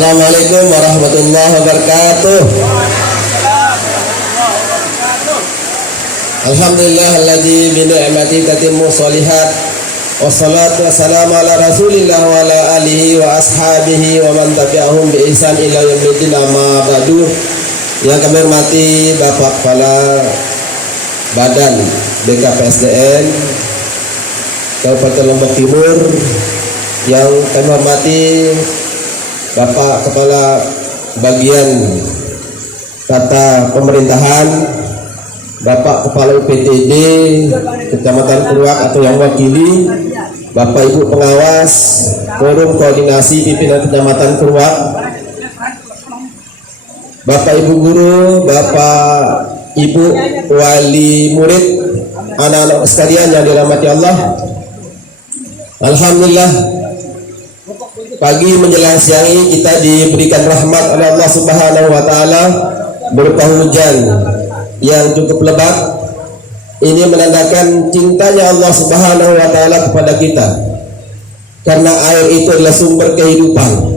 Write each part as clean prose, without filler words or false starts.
Assalamualaikum warahmatullahi wabarakatuh. Alhamdulillahilladzi bi ni'mati tatimmu sholihat. Wassalatu wassalamu ala Rasulillah wa ala alihi wa ashabihi wa man tabi'ahum bi ihsan ila yaumil amma ba'du. Yang kami hormati Bapak Kepala Badan BKPSDM Kabupaten Lombok Timur, yang kami hormati Bapak Kepala Bagian Tata Pemerintahan, Bapak Kepala UPTD Kecamatan Keruak atau yang wakili, Bapak Ibu Pengawas, Forum Koordinasi Pimpinan Kecamatan Keruak, Bapak Ibu Guru, Bapak Ibu Wali Murid, anak-anak sekalian yang dirahmati Allah. Alhamdulillah, pagi menjelang siang ini kita diberikan rahmat oleh Allah Subhanahu wa taala berupa hujan yang cukup lebat. Ini menandakan cintanya Allah Subhanahu wa taala kepada kita, karena air itu adalah sumber kehidupan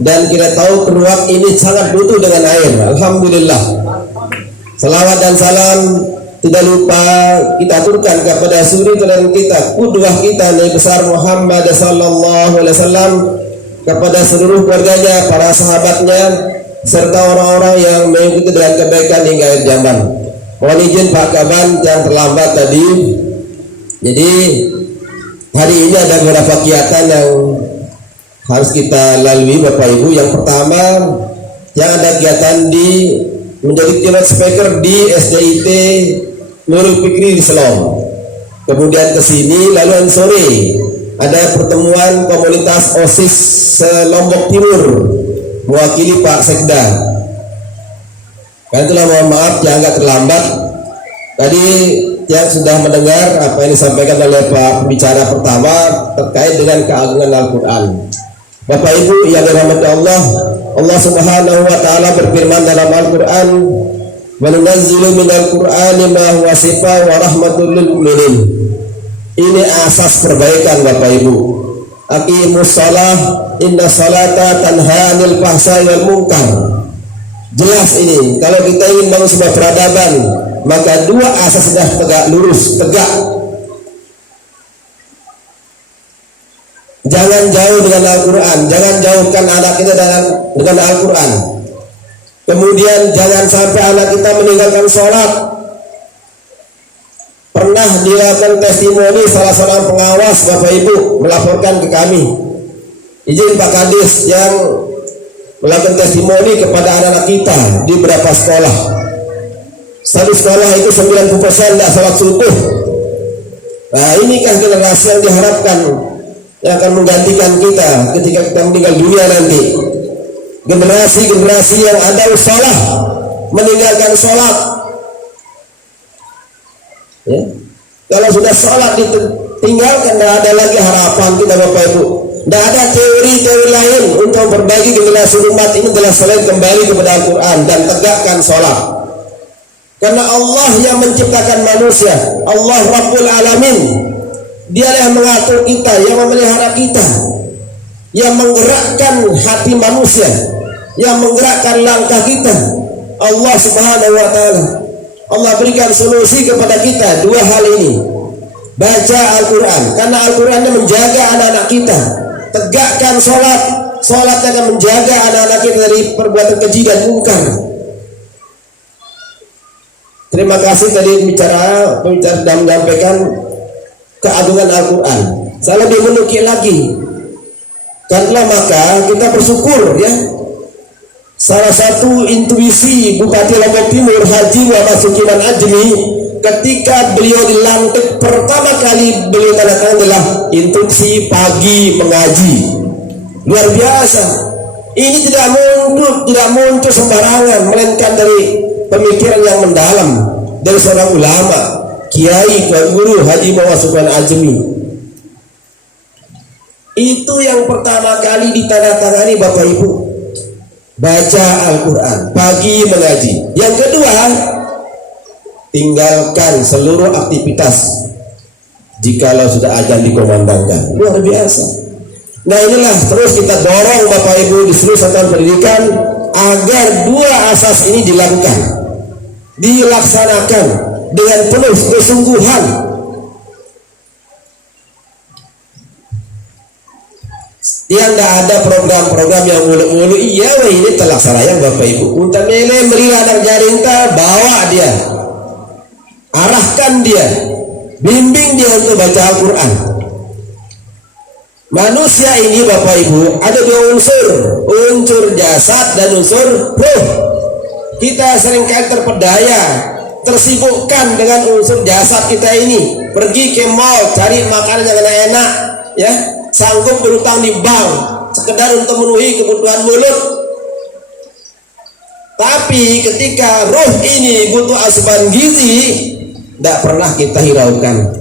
dan kita tahu Keruak ini sangat butuh dengan air. Alhamdulillah, salawat dan salam tidak lupa kita aturkan kepada suri teladan kita, qudwah kita, Nabi besar Muhammad sallallahu alaihi wasallam, kepada seluruh keluarganya, para sahabatnya, serta orang-orang yang mengikuti dengan kebaikan hingga akhir zaman. Mohon izin Pak Kaban yang terlambat tadi. Jadi hari ini ada beberapa kegiatan yang harus kita lalui Bapak Ibu. Yang pertama, yang ada kegiatan di menjadi keynote speaker di SDIT Nurul Fikri di Selong. Kemudian ke sini, lalu sore ada pertemuan komunitas OSIS Lombok Timur mewakili Pak Sekda. Karena itulah mohon maaf yang agak terlambat. Tadi yang sudah mendengar apa yang disampaikan oleh Pak pembicara pertama terkait dengan keagungan Al-Quran. Bapak Ibu yang dirahmati Allah, Allah Subhanahu wa taala berfirman dalam Al-Quran, "Wa nunazzilu minal Qur'ani ma huwa shifaa wa rahmatul lil mu'minin." Ini asas perbaikan Bapak Ibu. Aqimus shalah, inna salata tanha 'anil fahsya'i wal munkar. Jelas ini, kalau kita ingin bangun sebuah peradaban, maka dua asas sudah tegak lurus, tegak. Jangan jauh dengan Al-Quran, jangan jauhkan anak kita dengan Al-Quran. Kemudian jangan sampai anak kita meninggalkan sholat. Pernah dilakukan testimoni salah seorang pengawas Bapak Ibu melaporkan ke kami. Izin Pak Kadis yang melakukan testimoni kepada anak-anak kita di beberapa sekolah. Satu sekolah itu 90% tidak sholat subuh. Nah, ini kan generasi yang diharapkan yang akan menggantikan kita ketika kita meninggal dunia nanti. Generasi-generasi yang ada usalah meninggalkan sholat. Ya. Kalau sudah sholat ditinggalkan, tidak ada lagi harapan kita Bapak Ibu. Tidak ada teori-teori lain untuk berbagi generasi umat ini adalah selain kembali kepada Al-Quran dan tegakkan sholat. Karena Allah yang menciptakan manusia, Allah Rabbul Alamin, Dialah yang mengatur kita, yang memelihara kita, yang menggerakkan hati manusia, yang menggerakkan langkah kita. Allah Subhanahu wa taala. Allah berikan solusi kepada kita dua hal ini. Baca Al-Quran, karena Al-Quran menjaga anak-anak kita. Tegakkan sholat, sholat akan menjaga anak-anak kita dari perbuatan keji dan mungkar. Terima kasih tadi pembicara sudah menyampaikan keagungan Al-Quran. Saya lebih menukil lagi. Karena maka kita bersyukur ya. Salah satu intuisi Bupati Lombok Timur Haji Muhammad Sukiman Ajmi ketika beliau dilantik pertama kali beliau mengatakan adalah instruksi pagi mengaji. Luar biasa. Ini tidak muncul sembarangan, melainkan dari pemikiran yang mendalam dari seorang ulama, kiai, guru Haji Muhammad Sukiman Ajmi. Itu yang pertama kali ditandatangani Bapak Ibu. Baca Al-Quran, pagi mengaji. Yang kedua, tinggalkan seluruh aktivitas jikalau sudah azan dikumandangkan. Luar biasa. Nah inilah terus kita dorong Bapak Ibu di seluruh satuan pendidikan agar dua asas ini dilaksanakan dengan penuh kesungguhan. Yang tidak ada program-program yang mulu-mulu, iya wah ini terlaksana yang Bapak Ibu. Untuk mele merilah anak jarinta, bawa dia, arahkan dia, bimbing dia untuk baca Al-Quran. Manusia ini Bapak Ibu ada dua unsur jasad dan unsur ruh. Kita seringkali terpedaya, tersibukkan dengan unsur jasad kita ini, pergi ke mall cari makanan yang enak, ya, sanggup berutang di bank sekedar untuk memenuhi kebutuhan mulut. Tapi ketika ruh ini butuh asupan gizi, tidak pernah kita hiraukan.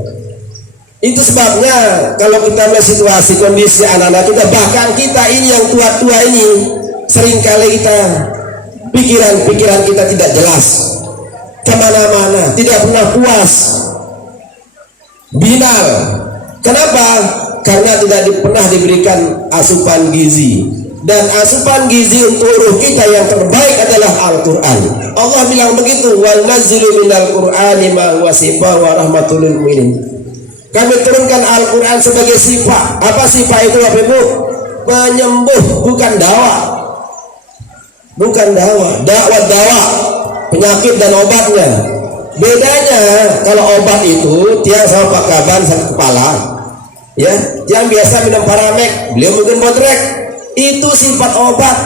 Itu sebabnya kalau kita melihat situasi kondisi anak-anak kita, bahkan kita ini yang tua-tua ini, seringkali kita pikiran kita tidak jelas, kemana-mana, tidak pernah puas, binal. Kenapa? Karena tidak pernah diberikan asupan gizi. Dan asupan gizi untuk ruh kita yang terbaik adalah Al-Quran. Allah bilang begitu, wa nazzilu minal Qur'ani ma huwa shifaa wa rahmatul lil mu'minin. Kami turunkan Al-Quran sebagai sifat. Apa sifat itu Bapak Ibu? Penyembuh, bukan dawa. Bukan dawa, dawa, penyakit dan obatnya. Bedanya kalau obat itu tiang sama Pak Kaban sama kepala, ya, yang biasa minum Paramek, beliau mungkin Bodrek. Itu sifat obat.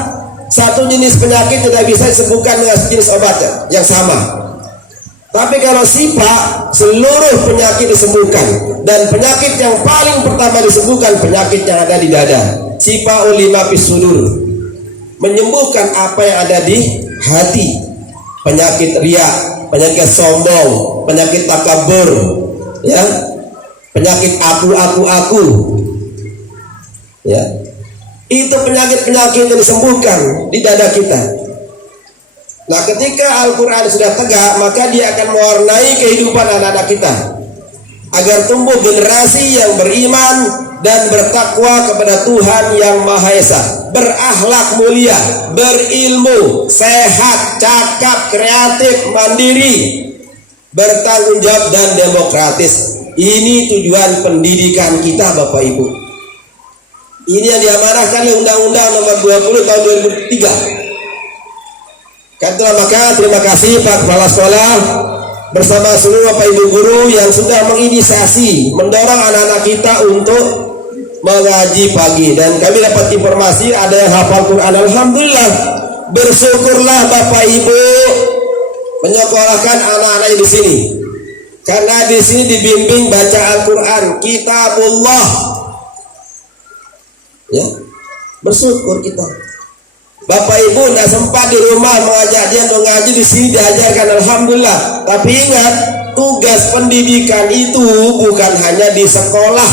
Satu jenis penyakit tidak bisa disembuhkan dengan jenis obat yang sama. Tapi kalau sifat, seluruh penyakit disembuhkan. Dan penyakit yang paling pertama disembuhkan penyakit yang ada di dada. Sifat ulima fisudur, menyembuhkan apa yang ada di hati. Penyakit riak, penyakit sombong, penyakit takabur, ya, penyakit aku, ya. Itu penyakit-penyakit yang disembuhkan di dada kita. Nah, ketika Al-Quran sudah tegak, maka dia akan mewarnai kehidupan anak-anak kita agar tumbuh generasi yang beriman dan bertakwa kepada Tuhan yang Maha Esa, berakhlak mulia, berilmu, sehat, cakap, kreatif, mandiri, bertanggung jawab dan demokratis. Ini tujuan pendidikan kita Bapak Ibu. Ini yang diamanahkan oleh Undang-Undang Nomor 20 Tahun 2003. Maka terima kasih Pak Kepala Sekolah bersama seluruh Bapak Ibu guru yang sudah menginisiasi, mendorong anak-anak kita untuk mengaji pagi. Dan kami dapat informasi ada yang hafal Quran. Alhamdulillah, bersyukurlah Bapak Ibu menyekolahkan anak-anaknya di sini, karena di sini dibimbing baca Al-Quran, kitabullah. Ya, bersyukur kita. Bapak Ibu tidak sempat di rumah mengajak dia untuk ngaji, di sini diajarkan, alhamdulillah. Tapi ingat, tugas pendidikan itu bukan hanya di sekolah.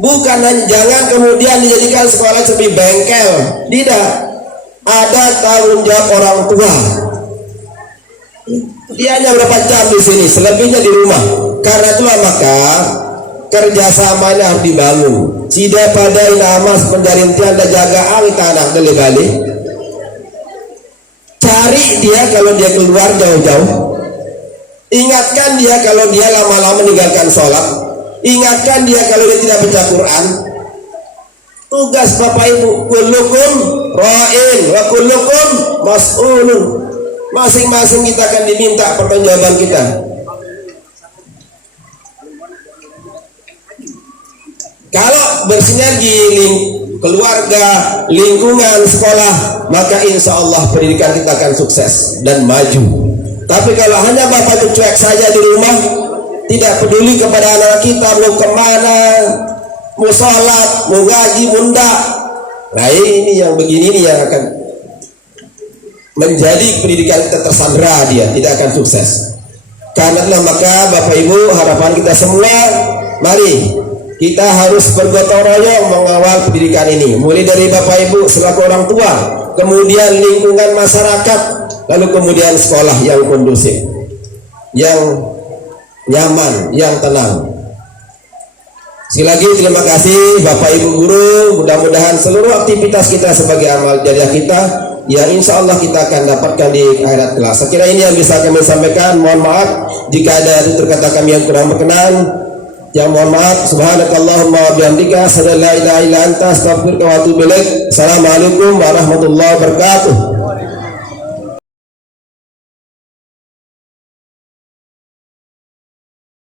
Bukan hanya, jangan kemudian dijadikan sekolah seperti bengkel. Tidak. Ada tanggung jawab orang tua. Dia hanya berapa jam di sini, selebihnya di rumah. Karena itulah maka kerjasamanya harus dibangun. Sida pada inamas penjarintian dan jaga awit anak balik. Cari dia kalau dia keluar jauh-jauh. Ingatkan dia kalau dia lama-lama meninggalkan sholat. Ingatkan dia kalau dia tidak baca Quran. Tugas Bapak Ibu, kullukum ra'in wa kullukum mas'ulun. Masing-masing kita akan diminta pertanggungjawaban kita. Kalau bersinergi keluarga, lingkungan, sekolah, maka insya Allah pendidikan kita akan sukses dan maju. Tapi kalau hanya Bapak itu cuek saja di rumah, tidak peduli kepada anak kita, mau kemana, mau sholat, mau ngaji, munda, nah ini yang begini ini yang akan menjadi pendidikan kita tersandera, dia tidak akan sukses. Karena maka Bapak Ibu, harapan kita semua, mari kita harus bergotong royong mengawal pendidikan ini, mulai dari Bapak Ibu selaku orang tua, kemudian lingkungan masyarakat, lalu kemudian sekolah yang kondusif, yang nyaman, yang tenang. Sekali lagi terima kasih Bapak Ibu Guru. Mudah-mudahan seluruh aktivitas kita sebagai amal jariah kita yang insya Allah kita akan dapatkan di akhirat kelak. Saya kira ini yang bisa kami sampaikan. Mohon maaf jika ada tutur kata kami yang kurang berkenan. Yang mohon maaf. Subhanakallahumma wa bihamdika asyhadu an la ilaha illa anta astaghfiruka wa atubu ilaik. Assalamualaikum warahmatullahi wabarakatuh.